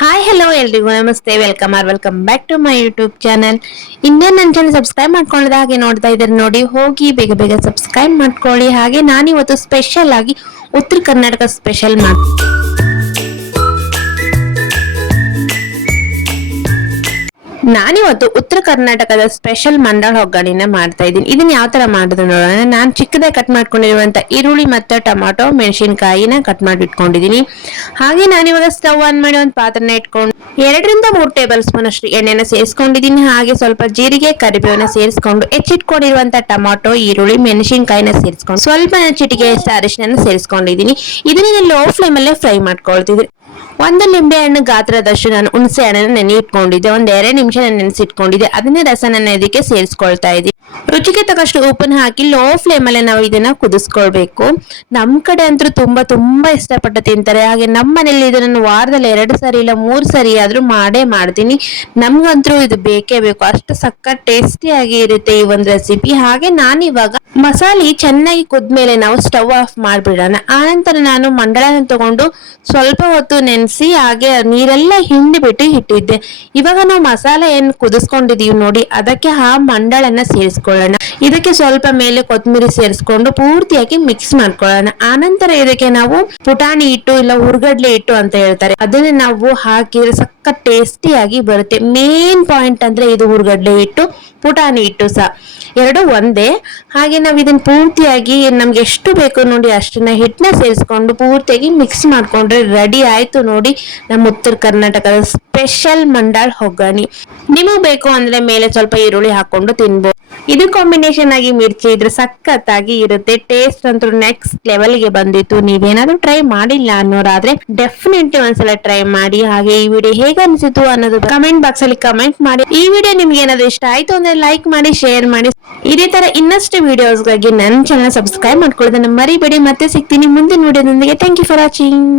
Hi hello ಎಲ್ರಿಗೂ ನಮಸ್ತೆ, welcome back to my YouTube channel. ಇನ್ನೇನು ನನ್ನ ಚಾನಲ್ ಸಬ್ಸ್ಕ್ರೈಬ್ ಮಾಡ್ಕೊಳ್ಳೋದು ಹಾಗೆ ನೋಡ್ತಾ ಇದ್ದಾರೆ ನೋಡಿ, ಹೋಗಿ ಬೇಗ ಬೇಗ ಸಬ್ಸ್ಕ್ರೈಬ್ ಮಾಡ್ಕೊಳ್ಳಿ. ಹಾಗೆ ನಾನಿವತ್ತು ಸ್ಪೆಷಲ್ ಆಗಿ ಉತ್ತರ ಕರ್ನಾಟಕ ಸ್ಪೆಷಲ್ ನಾನಿವತ್ತು ಉತ್ತರ ಕರ್ನಾಟಕದ ಸ್ಪೆಷಲ್ ಮಂಡಾಳ ಒಗ್ಗರಣೆನ ಮಾಡ್ತಾ ಇದ್ದೀನಿ. ಇದನ್ನ ಯಾವ ತರ ಮಾಡೋದು ನೋಡೋಣ. ನಾನು ಚಿಕ್ಕದಾಗಿ ಕಟ್ ಮಾಡ್ಕೊಂಡಿರುವಂತ ಈರುಳ್ಳಿ ಮತ್ತೆ ಟೊಮಾಟೊ ಮೆಣಸಿನಕಾಯಿನ ಕಟ್ ಮಾಡಿ ಇಟ್ಕೊಂಡಿದ್ದೀನಿ. ಹಾಗೆ ನಾನಿವಾಗ ಸ್ಟವ್ ಆನ್ ಮಾಡಿ ಒಂದು ಪಾತ್ರೆನ ಇಟ್ಕೊಂಡು 2 ರಿಂದ 3 ಟೇಬಲ್ ಸ್ಪೂನ್ ಅಷ್ಟು ಎಣ್ಣೆನ ಸೇರಿಸ್ಕೊಂಡಿದ್ದೀನಿ. ಹಾಗೆ ಸ್ವಲ್ಪ ಜೀರಿಗೆ ಕರಿಬೇವನ್ನ ಸೇರಿಸ್ಕೊಂಡು ಹೆಚ್ಚಿಟ್ಕೊಂಡಿರುವಂತ ಟೊಮಾಟೊ ಈರುಳ್ಳಿ ಮೆಣಸಿನಕಾಯಿನ ಸೇರಿಸ್ಕೊಂಡು ಸ್ವಲ್ಪ ಚಿಟಿಕೆ ಅರಿಶಿನ ಸೇರಿಸ್ಕೊಂಡಿದ್ದೀನಿ. ಇದನ್ನ ಲೋ ಫ್ಲೇಮ್ ಅಲ್ಲೇ ಫ್ರೈ ಮಾಡ್ಕೊಳ್ತಿದ್ರಿ. ಒಂದು ನಿಂಬೆ ಹಣ್ಣು ಗಾತ್ರದಷ್ಟು ನಾನು ಹುಣಸೆ ಹಣ್ಣನ್ನು ನೆನೆ ಇಟ್ಕೊಂಡಿದ್ದೆ. 2 ನಿಮಿಷ ನೆನೆಸಿಟ್ಕೊಂಡಿದ್ದೆ. ಅದನ್ನೇ ರಸನ ಇದಕ್ಕೆ ಸೇರಿಸ್ಕೊಳ್ತಾ ಇದ್ದೀನಿ. ರುಚಿಗೆ ತಕ್ಕಷ್ಟು ಉಪ್ಪನ್ನ ಹಾಕಿ ಲೋ ಫ್ಲೇಮ್ ಅಲ್ಲೇ ನಾವು ಇದನ್ನ ಕುದಿಸ್ಕೊಳ್ಬೇಕು. ನಮ್ ಕಡೆ ಅಂತೂ ತುಂಬಾ ಇಷ್ಟಪಟ್ಟು ತಿಂತಾರೆ. ಹಾಗೆ ನಮ್ಮ ಮನೇಲಿ ಇದನ್ನು ವಾರದಲ್ಲಿ 2 ಸರಿ ಇಲ್ಲ 3 ಸರಿ ಆದ್ರೂ ಮಾಡೇ ಮಾಡ್ತೀನಿ. ನಮ್ಗಂತೂ ಇದು ಬೇಕೇ ಬೇಕು, ಅಷ್ಟು ಸಖತ್ ಟೇಸ್ಟಿ ಆಗಿ ಇರುತ್ತೆ ಈ ಒಂದು ರೆಸಿಪಿ. ಹಾಗೆ ನಾನಿವಾಗ ಮಸಾಲೆ ಚೆನ್ನಾಗಿ ಕುದ್ಮೇಲೆ ನಾವು ಸ್ಟವ್ ಆಫ್ ಮಾಡ್ಬಿಡೋಣ. ಆನಂತರ ನಾನು ಮಂಡಳನ ತಗೊಂಡು ಸ್ವಲ್ಪ ಹೊತ್ತು ನೆನೆಸಿ ಹಾಗೆ ನೀರೆಲ್ಲ ಹಿಂಡಿ ಬಿಟ್ಟು ಇಟ್ಟಿದ್ದೆ. ಇವಾಗ ನಾವು ಮಸಾಲೆ ಏನ್ ಕುದಿಸ್ಕೊಂಡಿದೀವಿ ನೋಡಿ, ಅದಕ್ಕೆ ಆ ಮಂಡಳನ್ನ ಸೇರಿಸ್ಕೊಳ್ಳೋಣ. ಇದಕ್ಕೆ ಸ್ವಲ್ಪ ಮೇಲೆ ಕೊತ್ತಂಬರಿ ಸೇರಿಸ್ಕೊಂಡು ಪೂರ್ತಿಯಾಗಿ ಮಿಕ್ಸ್ ಮಾಡ್ಕೊಳ್ಳೋಣ. ಆನಂತರ ಇದಕ್ಕೆ ನಾವು ಪುಟಾಣಿ ಹಿಟ್ಟು ಇಲ್ಲ ಹುರ್ಗಡ್ಲೆ ಹಿಟ್ಟು ಅಂತ ಹೇಳ್ತಾರೆ, ಅದನ್ನ ನಾವು ಹಾಕಿದ್ರೆ ಸಖತ್ ಟೇಸ್ಟಿ ಆಗಿ ಬರುತ್ತೆ. ಮೇನ್ ಪಾಯಿಂಟ್ ಅಂದ್ರೆ ಇದು ಹುರ್ಗಡ್ಲೆ ಹಿಟ್ಟು ಪುಟಾಣಿ ಹಿಟ್ಟು ಸಹ 2 ಒಂದೇ. ಹಾಗೆ ನಾವು ಇದನ್ನ ಪೂರ್ತಿಯಾಗಿ ನಮ್ಗೆ ಎಷ್ಟು ಬೇಕು ನೋಡಿ ಅಷ್ಟನ್ನ ಹಿಟ್ಟನ್ನ ಸೇರಿಸ್ಕೊಂಡು ಪೂರ್ತಿಯಾಗಿ ಮಿಕ್ಸ್ ಮಾಡ್ಕೊಂಡ್ರೆ ರೆಡಿ ಆಯ್ತು ನೋಡಿ ನಮ್ಮ ಉತ್ತರ ಕರ್ನಾಟಕದ ಸ್ಪೆಷಲ್ ಮಂಡಾಳ್ ಒಗ್ಗರಣೆ. ನಿಮಗ್ ಬೇಕು ಅಂದ್ರೆ ಮೇಲೆ ಸ್ವಲ್ಪ ಈರುಳ್ಳಿ ಹಾಕೊಂಡು ತಿನ್ಬೋದು. ಇದು ಕಾಂಬಿನೇಷನ್ ಆಗಿ ಮಿರ್ಚಿ ಇದ್ರೆ ಸಖತ್ತಾಗಿ ಇರುತ್ತೆ. ಟೇಸ್ಟ್ ಅಂತೂ ನೆಕ್ಸ್ಟ್ ಲೆವೆಲ್ ಗೆ ಬಂದಿತ್ತು. ನೀವೇನಾದ್ರೂ ಟ್ರೈ ಮಾಡಿಲ್ಲ ಅನ್ನೋರಾದ್ರೆ ಡೆಫಿನೆಟ್ಲಿ ಒಂದ್ಸಲ ಟ್ರೈ ಮಾಡಿ. ಹಾಗೆ ಈ ವಿಡಿಯೋ ಹೇಗೆ ಅನಿಸಿತು ಅನ್ನೋದು ಕಮೆಂಟ್ ಬಾಕ್ಸ್ ಅಲ್ಲಿ ಕಮೆಂಟ್ ಮಾಡಿ. ಈ ವಿಡಿಯೋ ನಿಮ್ಗೆ ಏನಾದ್ರು ಇಷ್ಟ ಆಯ್ತು ಅಂದ್ರೆ ಲೈಕ್ ಮಾಡಿ, ಶೇರ್ ಮಾಡಿ. ಇದೇ ತರ ಇನ್ನಷ್ಟು ವಿಡಿಯೋಸ್ಗಾಗಿ ನನ್ನ ಚಾನಲ್ ಸಬ್ಸ್ಕ್ರೈಬ್ ಮಾಡ್ಕೊಳ್ಳೋದನ್ನ ಮರಿಬೇಡಿ. ಮತ್ತೆ ಸಿಗ್ತೀನಿ ಮುಂದಿನ ವಿಡಿಯೋದೊಂದಿಗೆ. Thank you for watching.